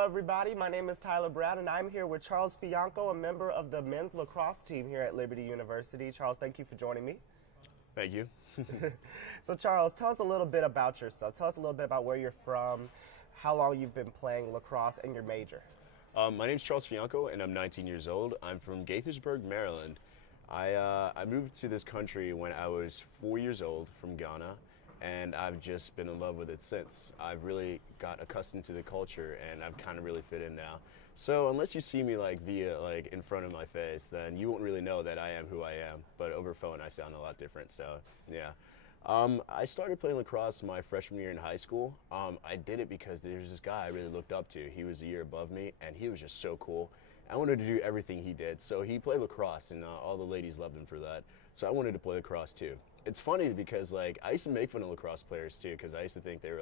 Hello, everybody. My name is Tyler Brown, and I'm here with Charles Fianko, a member of the men's lacrosse team here at Liberty University. Charles, thank you for joining me. Thank you. So, Charles, tell us a little bit about yourself. Tell us a little bit about where you're from, how long you've been playing lacrosse, and your major. My name's Charles Fianko, and I'm 19 years old. I'm from Gaithersburg, Maryland. I moved to this country when I was 4 years old from Ghana, and I've just been in love with it since. I've really got accustomed to the culture, and I've kind of really fit in now. So unless you see me via in front of my face, then you won't really know that I am who I am. But over phone, I sound a lot different. So yeah. I started playing lacrosse my freshman year in high school. I did it because there's this guy I really looked up to. He was a year above me, and he was just so cool. I wanted to do everything he did. So he played lacrosse, and all the ladies loved him for that. So I wanted to play lacrosse too. It's funny because I used to make fun of lacrosse players too, because I used to think they were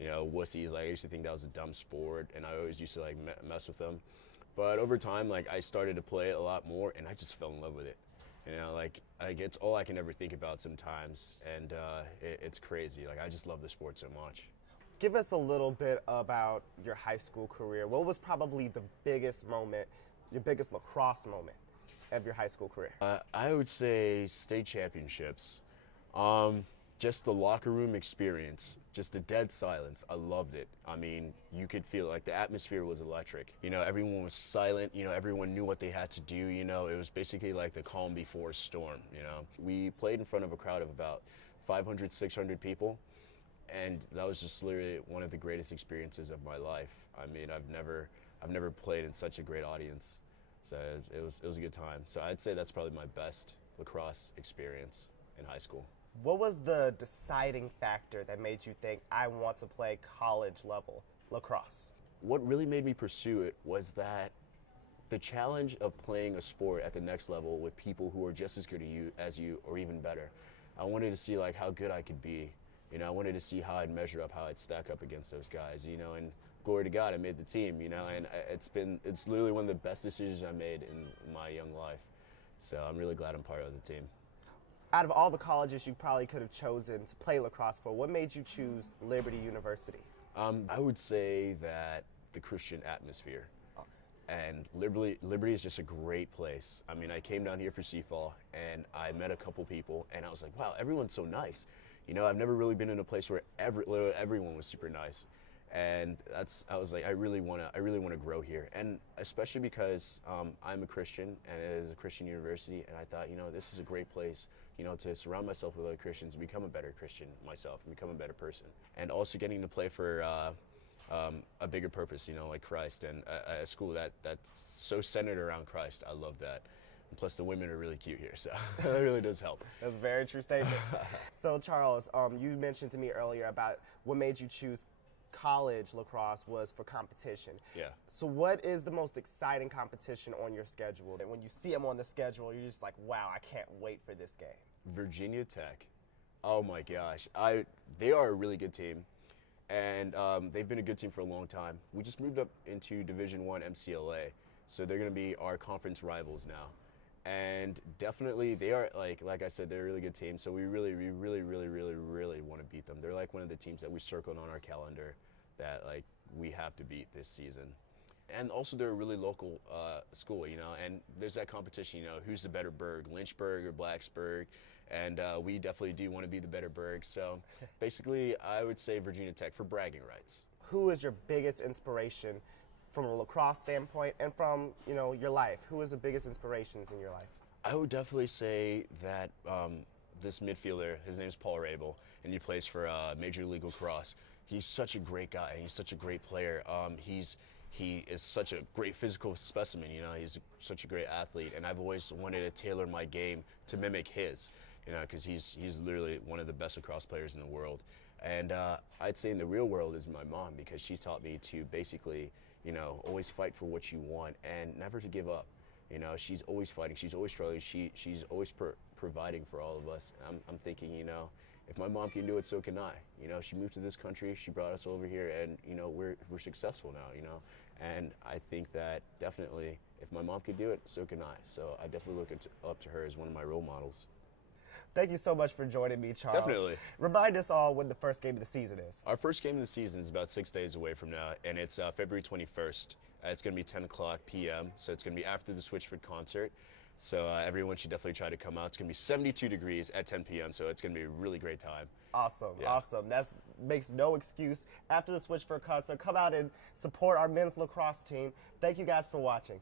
wussies. I used to think that was a dumb sport, and I always used to mess with them. But over time, I started to play it a lot more, and I just fell in love with it. It's all I can ever think about sometimes, and it's crazy. I just love the sport so much. Give us a little bit about your high school career. What was probably the biggest moment, your biggest lacrosse moment of your high school career? I would say state championships. Just the locker room experience, just the dead silence. I loved it. I mean, you could feel the atmosphere was electric. Everyone was silent. Everyone knew what they had to do. It was basically like the calm before a storm. We played in front of a crowd of about 500, 600 people, and that was just literally one of the greatest experiences of my life. I mean, I've never played in such a great audience, so it was a good time. So I'd say that's probably my best lacrosse experience in high school. What was the deciding factor that made you think, I want to play college level lacrosse? What really made me pursue it was that the challenge of playing a sport at the next level with people who are just as good as you or even better. I wanted to see how good I could be. I wanted to see how I'd measure up, how I'd stack up against those guys, and glory to God, I made the team, and it's literally one of the best decisions I made in my young life. So I'm really glad I'm part of the team. Out of all the colleges you probably could have chosen to play lacrosse for, what made you choose Liberty University? I would say that the Christian atmosphere. And Liberty is just a great place. I mean, I came down here for CFAL, and I met a couple people, and I was like, wow, everyone's so nice. I've never really been in a place where literally everyone was super nice. And I was like, I really want to grow here, and especially because I'm a Christian, and it is a Christian university, and I thought, this is a great place, to surround myself with other Christians and become a better Christian myself and become a better person, and also getting to play for a bigger purpose, like Christ, and a school that's so centered around Christ. I love that. And plus, the women are really cute here, so that really does help. That's a very true statement. So, Charles, you mentioned to me earlier about what made you choose college lacrosse was for competition. Yeah. So what is the most exciting competition on your schedule? And when you see them on the schedule, you're just like, wow, I can't wait for this game. Virginia Tech. Oh my gosh. They are a really good team, and they've been a good team for a long time. We just moved up into Division I MCLA, so they're going to be our conference rivals now. And definitely they are, like I said, they're a really good team, so we really want to beat them. They're one of the teams that we circled on our calendar that we have to beat this season. And also they're a really local school, and there's that competition, who's the better burg, Lynchburg or Blacksburg, and we definitely do want to be the better burg. So basically I would say Virginia Tech for bragging rights. Who is your biggest inspiration from a lacrosse standpoint and from your life? Who is the biggest inspirations in your life? I would definitely say that this midfielder, his name is Paul Rabel, and he plays for Major League Lacrosse. He's such a great guy, and he's such a great player. He is such a great physical specimen, he's such a great athlete, and I've always wanted to tailor my game to mimic his, because he's literally one of the best lacrosse players in the world. And I'd say in the real world is my mom, because she's taught me to basically, always fight for what you want and never to give up. She's always fighting, she's always struggling, she's always providing for all of us. I'm thinking, if my mom can do it, so can I. She moved to this country, she brought us over here, and we're successful now. And I think that definitely, if my mom could do it, so can I. So I definitely look up to her as one of my role models. Thank you so much for joining me, Charles. Definitely. Remind us all when the first game of the season is. Our first game of the season is about 6 days away from now, and it's February 21st. It's going to be 10 o'clock p.m., so it's going to be after the Switchfoot concert. So everyone should definitely try to come out. It's going to be 72 degrees at 10 p.m., so it's going to be a really great time. Awesome, Yeah. awesome. That makes no excuse. After the Switchfoot concert, come out and support our men's lacrosse team. Thank you guys for watching.